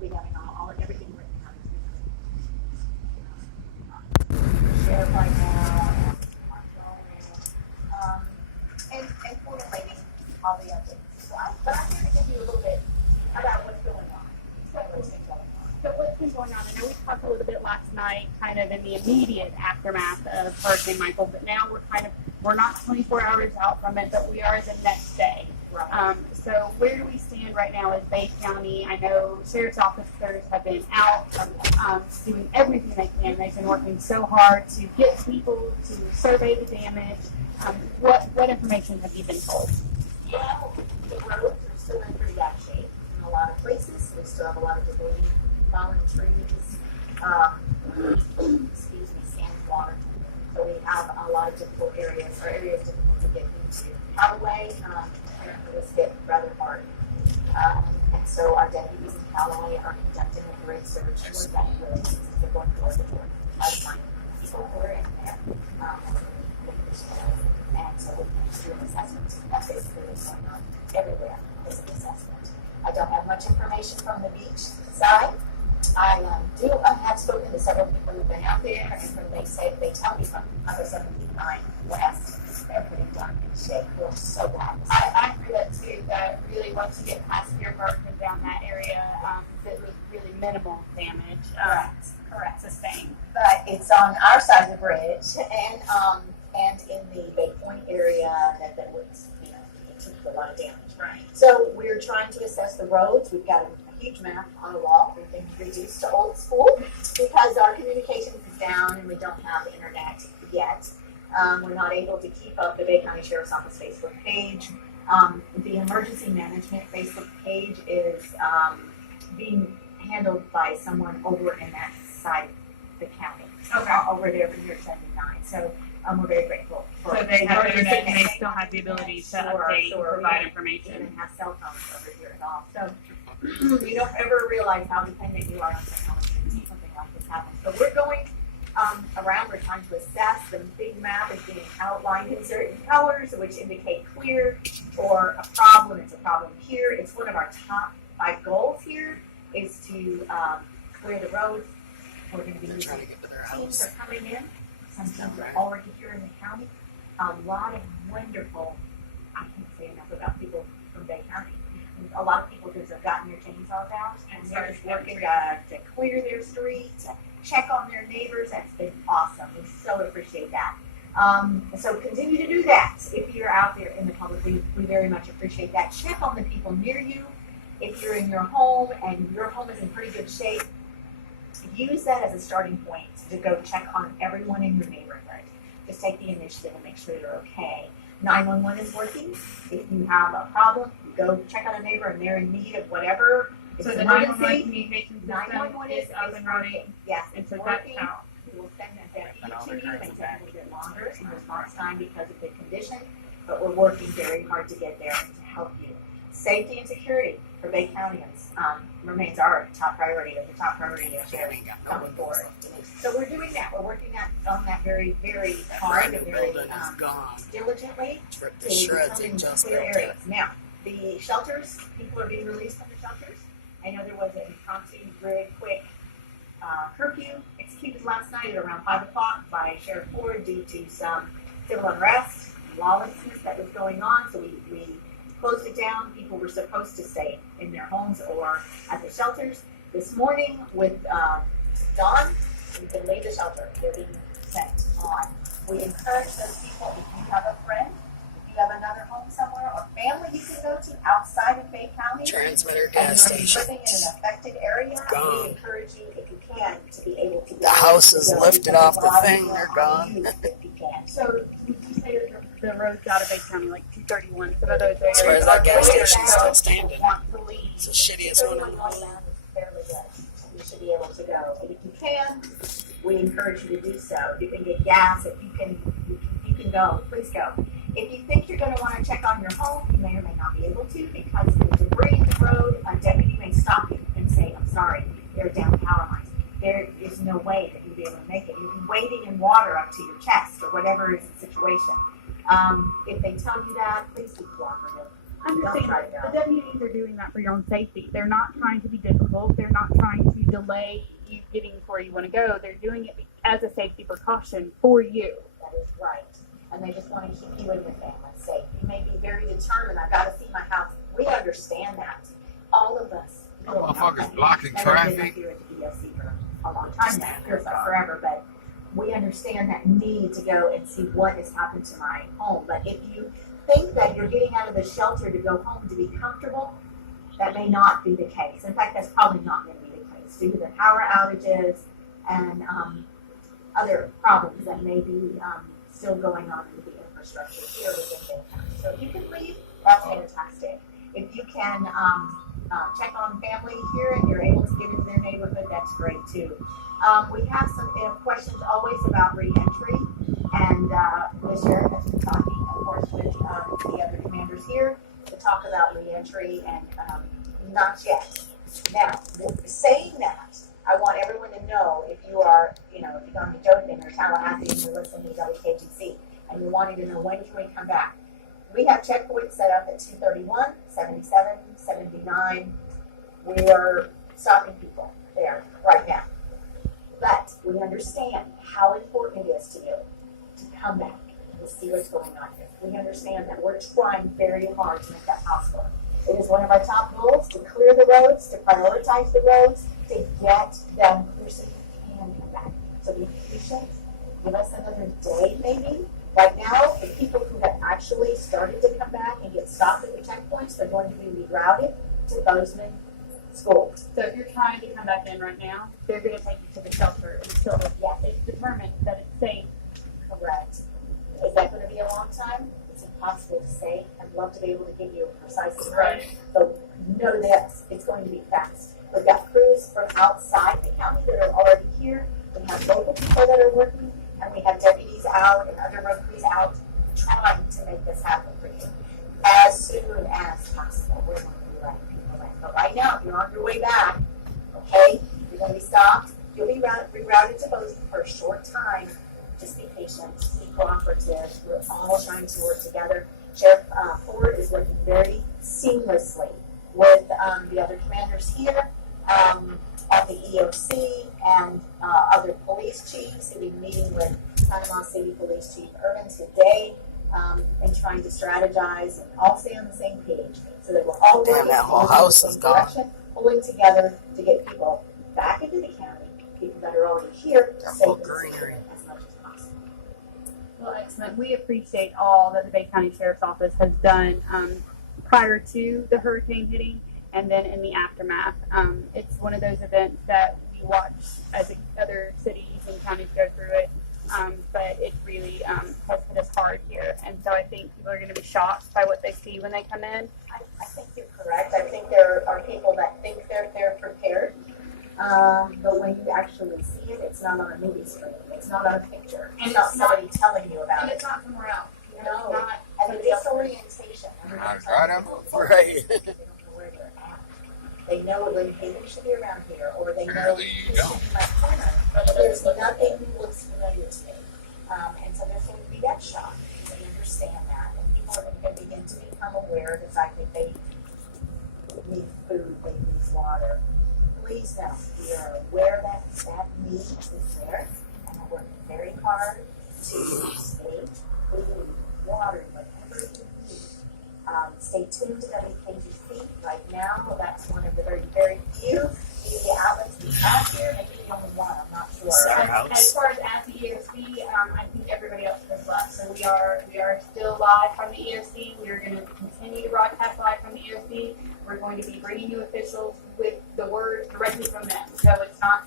be having all everything written out. Sheriff right now, and formulating all the updates. But I'm here to give you a little bit about what's going on. So what's been going on? I know we talked a little bit last night, kind of in the immediate aftermath of Hurricane Michael, but now we're not 24 hours out from it, but we are the next day. Right. So where do we stand right now as Bay County? I know sheriff's officers have been out doing everything they can. They've been working so hard to get people to survey the damage. What information have you been told? Yeah, the roads are still in pretty bad shape in a lot of places. We still have a lot of debris, fallen trees, sand, water. So we have a lot of difficult areas, or areas difficult to get into. Callaway, apparently was hit rather hard. And so our deputies in Callaway are conducting a grid search for that road. They're going door to door to find people who are in there. And so we can do an assessment. That's basically what's going on everywhere is an assessment. I don't have much information from the beach side. I have spoken to several people who've been out there, and from they tell me from under 79 west, they're pretty dark in shape. We're so bad. I heard that too. That really once you get past Deerberg and down that area, that was really minimal damage. Correct. Sustained. But it's on our side of the bridge, and in the Bay Point area that was, it took a lot of damage. Right. So we're trying to assess the roads. We've got a huge map on the wall. We've been reduced to old school because our communications is down and we don't have internet yet. We're not able to keep up the Bay County Sheriff's Office Facebook page. The emergency management Facebook page is being handled by someone over in that side of the county. Okay. Over there for year 79. So we're very grateful for So they have emergency internet and they management. still have the ability to Sure, update sure. and provide We information. don't even have cell phones over here at all. So you don't ever realize how dependent you are on technology when something like this happens. But we're going around, we're trying to assess. The big map is being outlined in certain colors, which indicate clear or a problem. It's a problem here. It's one of our top 5 goals here is to clear the roads. We're going to be using teams are coming in. Some teams are already here in the county. A lot of wonderful, I can't say enough about people from Bay County. A lot of people just have gotten their chainsaws out and they're just working to clear their streets, check on their neighbors. That's been awesome. We so appreciate that. So continue to do that. If you're out there in the public, we very much appreciate that. Check on the people near you. If you're in your home and your home is in pretty good shape, use that as a starting point to go check on everyone in your neighborhood. Just take the initiative and make sure they're okay. 911 is working. If you have a problem, go check on a neighbor and they're in need of whatever. If So it's the an 911 emergency, communication system 911 is up and running. Yes, And it's so that's working. how. We will send that deputy to you. It may take a little bit longer in response time because of the condition, but we're working very hard to get there and to help you. Safety and security for Bay Countyans remains our top priority, or the top priority of sheriff coming forward. So we're doing that. We're working on that very, very hard and very diligently to determine clear areas. Now, the shelters, people are being released from the shelters. I know there was an impromptu, very quick curfew executed last night at around 5 o'clock by Sheriff Ford due to some civil unrest and lawlessness that was going on. So we closed it down. People were supposed to stay in their homes or at the shelters. This morning with dawn, we can leave the shelter. They're being sent on. We encourage those people, if you have a friend, if you have another home somewhere or family you can go to outside of Bay County, Transmitter and gas you're station. living in an affected area, Gone. we encourage you, if you can, to be able to go. The house is So lifted because off a the lot of thing, people they're are gone. used if you can. So would you say that the roads out of Bay County, like 231, some of those areas As far as that gas Where station's is still that? standing. want to leave. It's the shittiest one in the Everyone world. knows it's fairly good. You should be able to go. And if you can, we encourage you to do so. You can get gas. If you can go, please go. If you think you're going to want to check on your home, you may or may not be able to because of the debris in the road. A deputy may stop you and say, I'm sorry, there are down power lines. There is no way that you'll be able to make it. You'll be wading in water up to your chest or whatever is the situation. If they tell you that, please be cooperative. I don't understand. try to go. The WDs are doing that for your own safety. They're not trying to be difficult. They're not trying to delay you getting to where you want to go. They're doing it as a safety precaution for you. That is right. And they just want to keep you and your family safe. You may be very determined, I've got to see my house. We understand that. All of us. Motherfuckers blocking Never been up traffic. here at the DOC for a long time now, it feels like forever, but we understand that need to go and see what has happened to my home. But if you think that you're getting out of the shelter to go home to be comfortable, that may not be the case. In fact, that's probably not going to be the case due to the power outages and other problems that may be still going on with the infrastructure here within Dane County. So if you can leave, that's fantastic. If you can check on family here and you're able to get into their neighborhood, that's great too. We have some questions always about reentry, and the sheriff has been talking, of course, with the other commanders here to talk about reentry, and not yet. Now, saying that, I want everyone to know if you are, if you're going to Dothan or Tallahassee and you're listening to WKGC and you're wanting to know when can we come back, we have checkpoints set up at 231, 77, 79. We are stopping people there right now. But we understand how important it is to you to come back and see what's going on here. We understand that we're trying very hard to make that possible. It is one of our top goals to clear the roads, to prioritize the roads, to get them clear so you can come back. So be patient. Give us another day maybe. Right now, the people who have actually started to come back and get stopped at the checkpoints, they're going to be rerouted to Bozeman School. So if you're trying to come back in right now, they're going to take you to the shelter until it's determined that it's safe. Correct. Is that going to be a long time? It's impossible to say. I'd love to be able to give you a precise time, but know this, it's going to be fast. We've got crews from outside the county that are already here. We have local people that are working, and we have deputies out and other road crews out trying to make this happen for you as soon as possible. We're going to be letting people in. But right now, if you're on your way back, okay, you're going to be stopped. You'll be rerouted to Bozeman for a short time. Just be patient, be cooperative. We're all trying to work together. Sheriff Ford is working very seamlessly with the other commanders here at the EOC and other police chiefs. He'll be meeting with Panama City Police Chief Irvin today and trying to strategize and all stay on the same page so that we're all working in the same direction, pulling together to get people back into the county, people that are already here, safe and secure as much as possible. Well, excellent. We appreciate all that the Bay County Sheriff's Office has done prior to the hurricane hitting and then in the aftermath. It's one of those events that we watch as other cities and counties go through it, but it really has hit us hard here. And so I think people are going to be shocked by what they see when they come in. I think you're correct. I think there are people that think they're prepared. But when you actually see it, it's not on a movie screen. It's not on a picture. It's not somebody telling you about And it. it's not somewhere else. No. It's not And the disorientation. Right. They don't know where they're at. They know when they should be around here, or they know Apparently you this don't. should be my corner. But there's nothing that looks familiar to me. And so there's going to be that shock. They understand that. And people are going to begin to become aware of the fact that they need food, they need water. Please know, we are aware that that need is there, and we're working very hard to stay food, water, whatever you need. Stay tuned to WKGC right now. Well, that's one of the very, very few media outlets we have here. Maybe the only one, I'm not sure. As far as at the EOC, I think everybody else has left. So we are still live from the EOC. We are going to continue to broadcast live from the EOC. We're going to be bringing you officials with the word directly from them. So it's not